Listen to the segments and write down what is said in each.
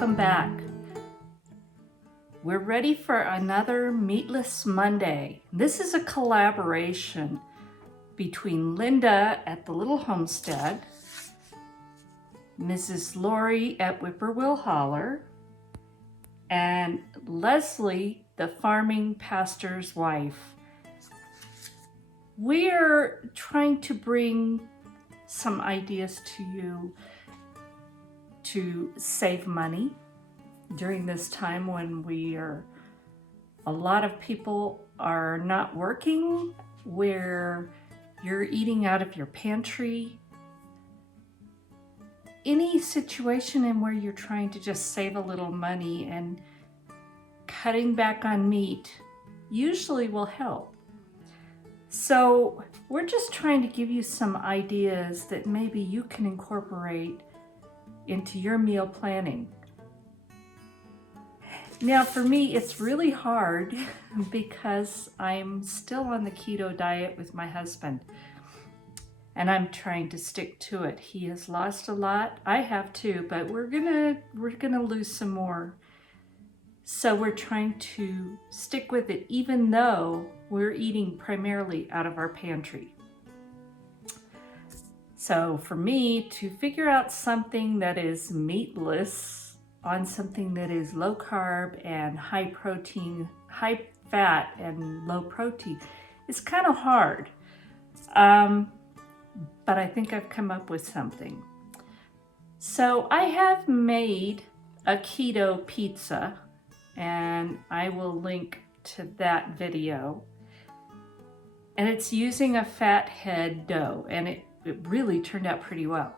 welcome back. We're ready for another Meatless Monday. This is a collaboration between Linda at the Little Homestead, Mrs. Lori at Whippoorwill Holler, and Leslie, the farming pastor's wife. We're trying to bring some ideas to you to save money during this time when a lot of people are not working, where you're eating out of your pantry. Any situation in where you're trying to just save a little money and cutting back on meat usually will help. So we're just trying to give you some ideas that maybe you can incorporate into your meal planning. Now for me, it's really hard because I'm still on the keto diet with my husband and I'm trying to stick to it. He has lost a lot. I have too, but we're gonna lose some more. So we're trying to stick with it even though we're eating primarily out of our pantry. So for me to figure out something that is meatless on something that is low carb and high protein, high fat and low protein is kind of hard. But I think I've come up with something. So I have made a keto pizza and I will link to that video. And it's using a Fathead dough and it really turned out pretty well.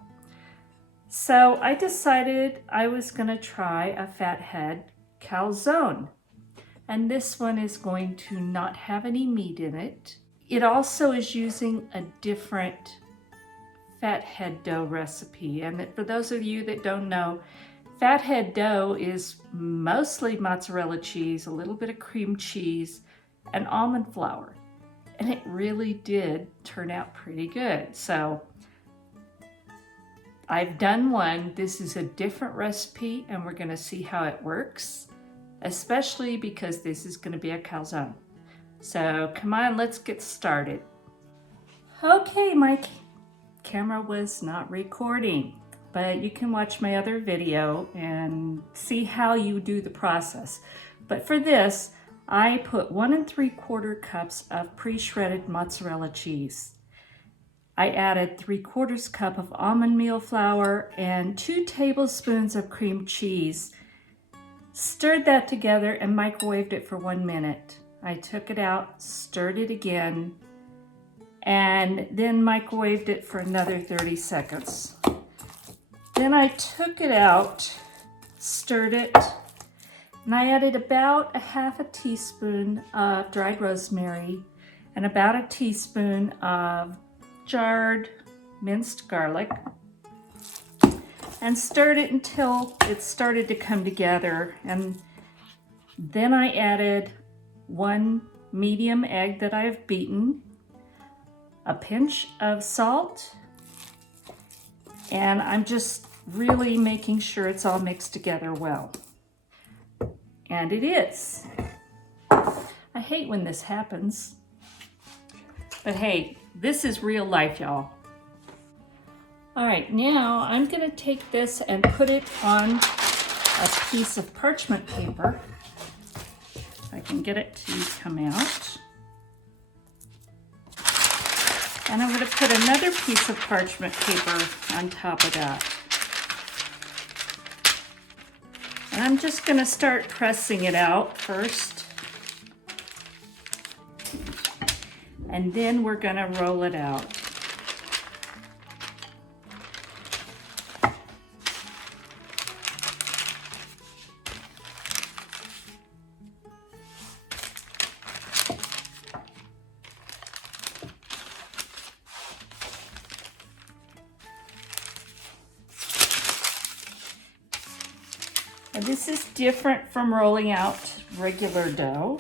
So I decided I was gonna try a Fathead Calzone. And this one is going to not have any meat in it. It also is using a different Fathead dough recipe. And for those of you that don't know, Fathead dough is mostly mozzarella cheese, a little bit of cream cheese, and almond flour. And it really did turn out pretty good. So I've done one. This is a different recipe and we're gonna see how it works, especially because this is gonna be a calzone. So come on, let's get started. Okay, my camera was not recording, but you can watch my other video and see how you do the process. But for this, I put 1 3/4 cups of pre-shredded mozzarella cheese. I added 3/4 cup of almond meal flour and 2 tablespoons of cream cheese. Stirred that together and microwaved it for 1 minute. I took it out, stirred it again, and then microwaved it for another 30 seconds. Then I took it out, stirred it, and I added about 1/2 teaspoon of dried rosemary and about 1 teaspoon of jarred minced garlic, and stirred it until it started to come together. And then I added 1 medium egg that I've beaten, a pinch of salt, and I'm just really making sure it's all mixed together well. And it is. I hate when this happens. But hey, this is real life, y'all. All right, now I'm gonna take this and put it on a piece of parchment paper. If I can get it to come out. And I'm gonna put another piece of parchment paper on top of that. And I'm just gonna start pressing it out first. And then we're gonna roll it out. And this is different from rolling out regular dough.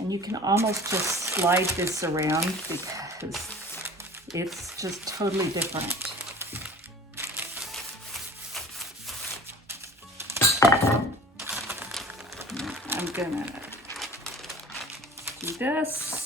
And you can almost just slide this around because it's just totally different. gonna do this.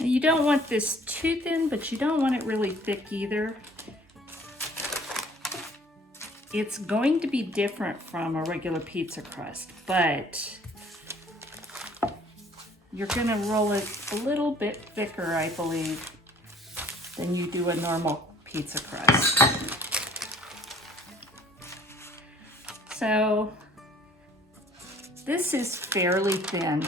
You don't want this too thin, but you don't want it really thick either. It's going to be different from a regular pizza crust, but you're gonna roll it a little bit thicker, I believe, than you do a normal pizza crust. So this is fairly thin.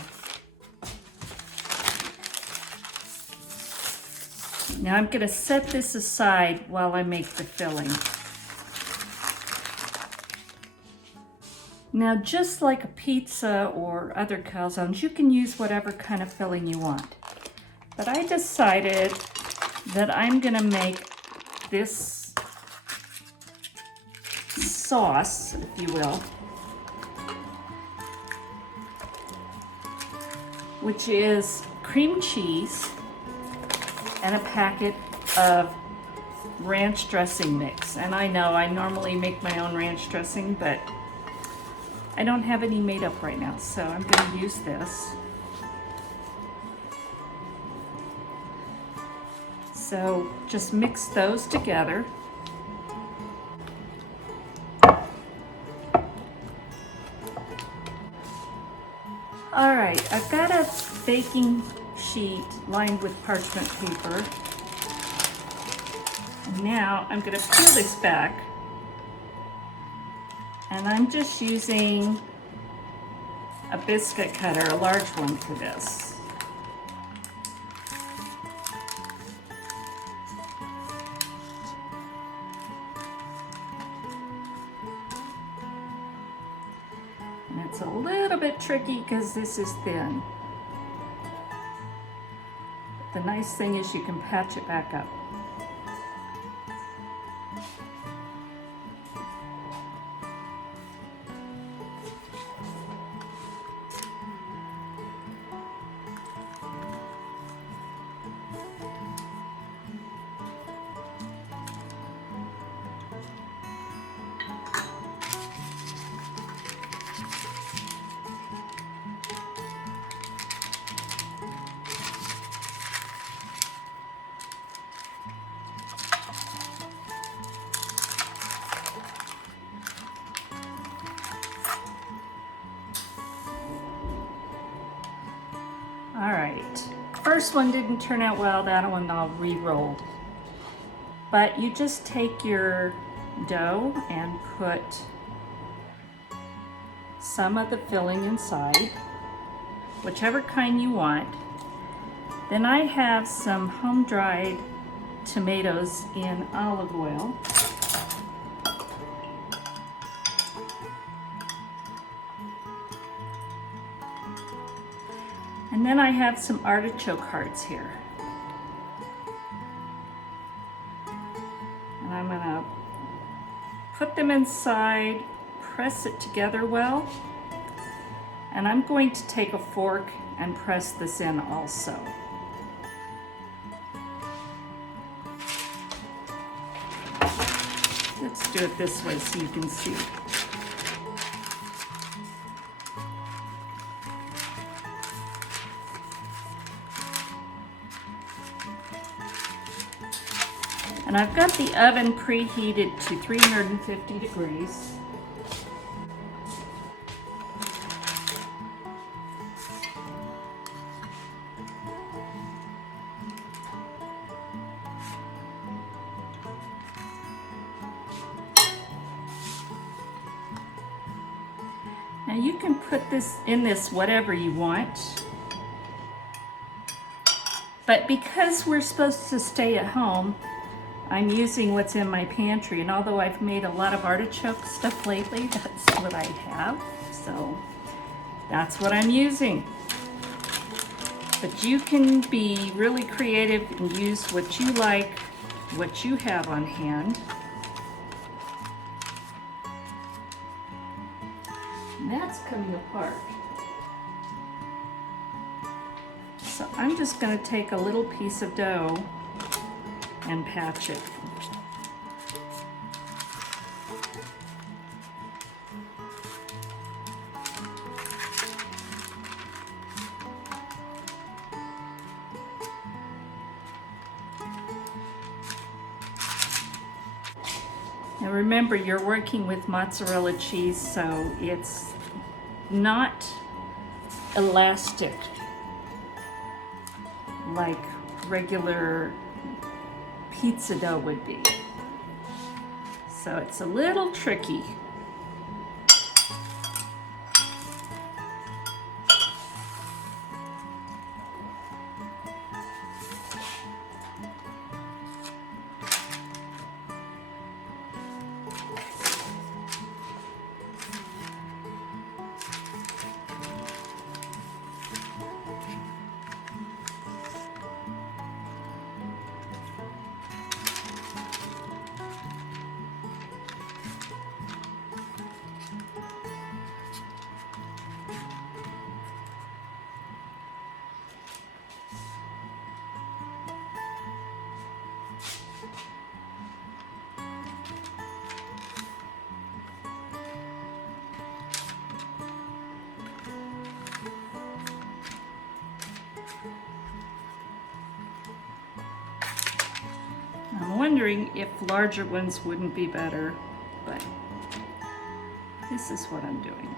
Now I'm going to set this aside while I make the filling. Now, just like a pizza or other calzones, you can use whatever kind of filling you want. But I decided that I'm going to make this sauce, if you will, which is cream cheese and a packet of ranch dressing mix. And I know I normally make my own ranch dressing, but I don't have any made up right now, so I'm going to use this. So just mix those together. All right, I've got a baking sheet lined with parchment paper. And now I'm going to peel this back, and I'm just using a biscuit cutter, a large one, for this. And it's a little bit tricky because this is thin. The nice thing is you can patch it back up. All right, first one didn't turn out well, that one I'll re-rolled. But you just take your dough and put some of the filling inside, whichever kind you want. Then I have some home-dried tomatoes in olive oil. And then I have some artichoke hearts here. And I'm gonna put them inside, press it together well. And I'm going to take a fork and press this in also. Let's do it this way so you can see. And I've got the oven preheated to 350 degrees. Now you can put this in this whatever you want. But because we're supposed to stay at home, I'm using what's in my pantry, and although I've made a lot of artichoke stuff lately, that's what I have, so that's what I'm using. But you can be really creative and use what you like, what you have on hand. And that's coming apart. So I'm just going to take a little piece of dough and patch it. Now remember, you're working with mozzarella cheese, so it's not elastic like regular pizza dough would be. So it's a little tricky. I'm wondering if larger ones wouldn't be better, but this is what I'm doing.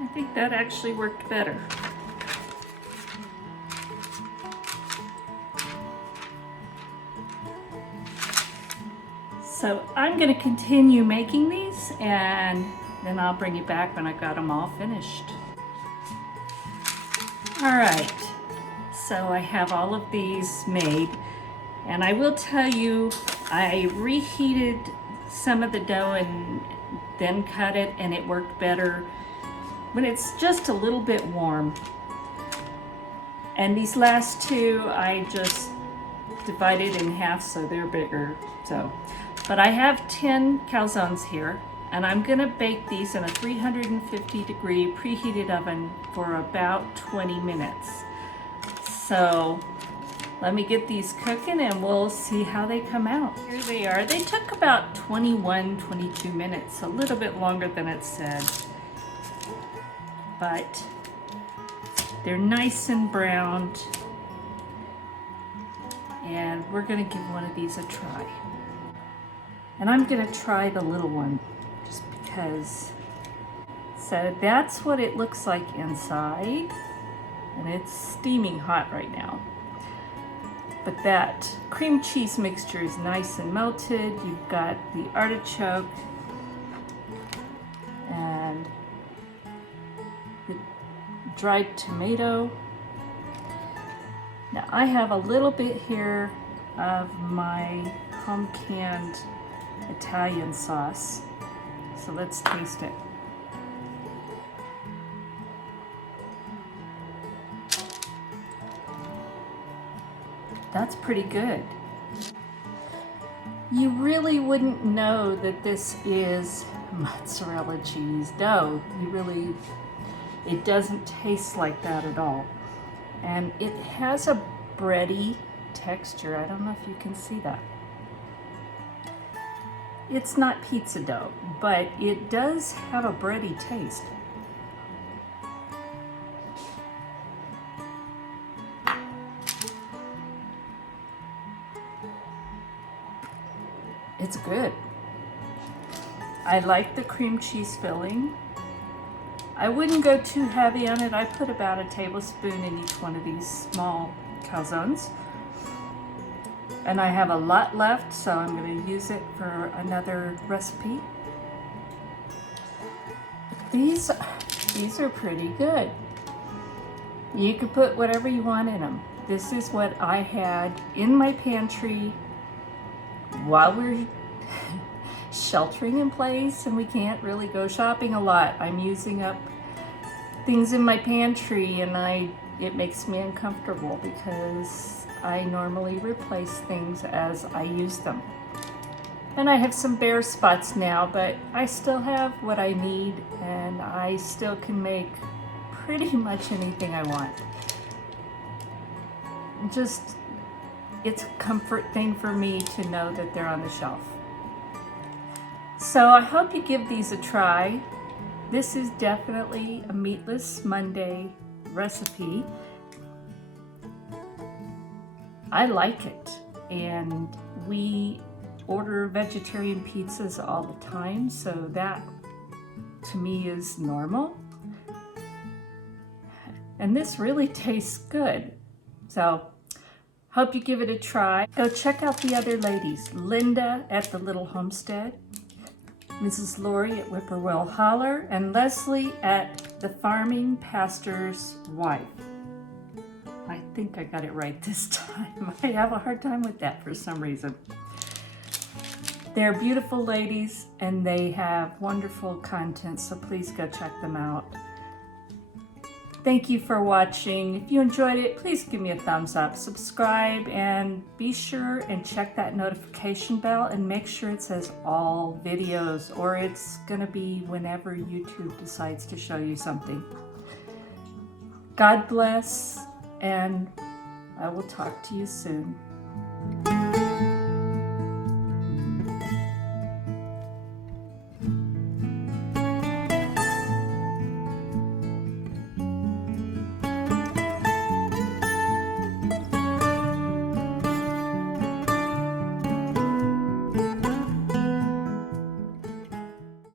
I think that actually worked better. So I'm going to continue making these, and then I'll bring you back when I've got them all finished. All right, so I have all of these made, and I will tell you, I reheated some of the dough and then cut it, and it worked better when it's just a little bit warm. And these last two, I just divided in half so they're bigger. But I have 10 calzones here, and I'm gonna bake these in a 350-degree preheated oven for about 20 minutes. So let me get these cooking and we'll see how they come out. Here they are. They took about 22 minutes, a little bit longer than it said. But they're nice and browned, and we're gonna give one of these a try. And I'm gonna try the little one just because. So that's what it looks like inside, and it's steaming hot right now. But that cream cheese mixture is nice and melted. You've got the artichoke and the dried tomato. Now I have a little bit here of my home canned Italian sauce. So let's taste it. That's pretty good. You really wouldn't know that this is mozzarella cheese dough. It doesn't taste like that at all. And it has a bready texture. I don't know if you can see that. It's not pizza dough, but it does have a bready taste. It's good. I like the cream cheese filling. I wouldn't go too heavy on it. I put about a tablespoon in each one of these small calzones. And I have a lot left, so I'm going to use it for another recipe. These are pretty good. You can put whatever you want in them. This is what I had in my pantry while we're sheltering in place and we can't really go shopping a lot. I'm using up things in my pantry and it makes me uncomfortable because I normally replace things as I use them. And I have some bare spots now, but I still have what I need and I still can make pretty much anything I want. Just, it's a comfort thing for me to know that they're on the shelf. So I hope you give these a try. This is definitely a Meatless Monday recipe. I like it, and we order vegetarian pizzas all the time, so that to me is normal. And this really tastes good. So hope you give it a try. Go check out the other ladies. Linda at the Little Homestead, Mrs. Lori at Whippoorwill Holler, and Leslie at the Farming Pastor's Wife. I think I got it right this time. I have a hard time with that for some reason. They're beautiful ladies and they have wonderful content, so please go check them out. Thank you for watching. If you enjoyed it, please give me a thumbs up, subscribe, and be sure and check that notification bell and make sure it says all videos, or it's gonna be whenever YouTube decides to show you something. God bless, and I will talk to you soon.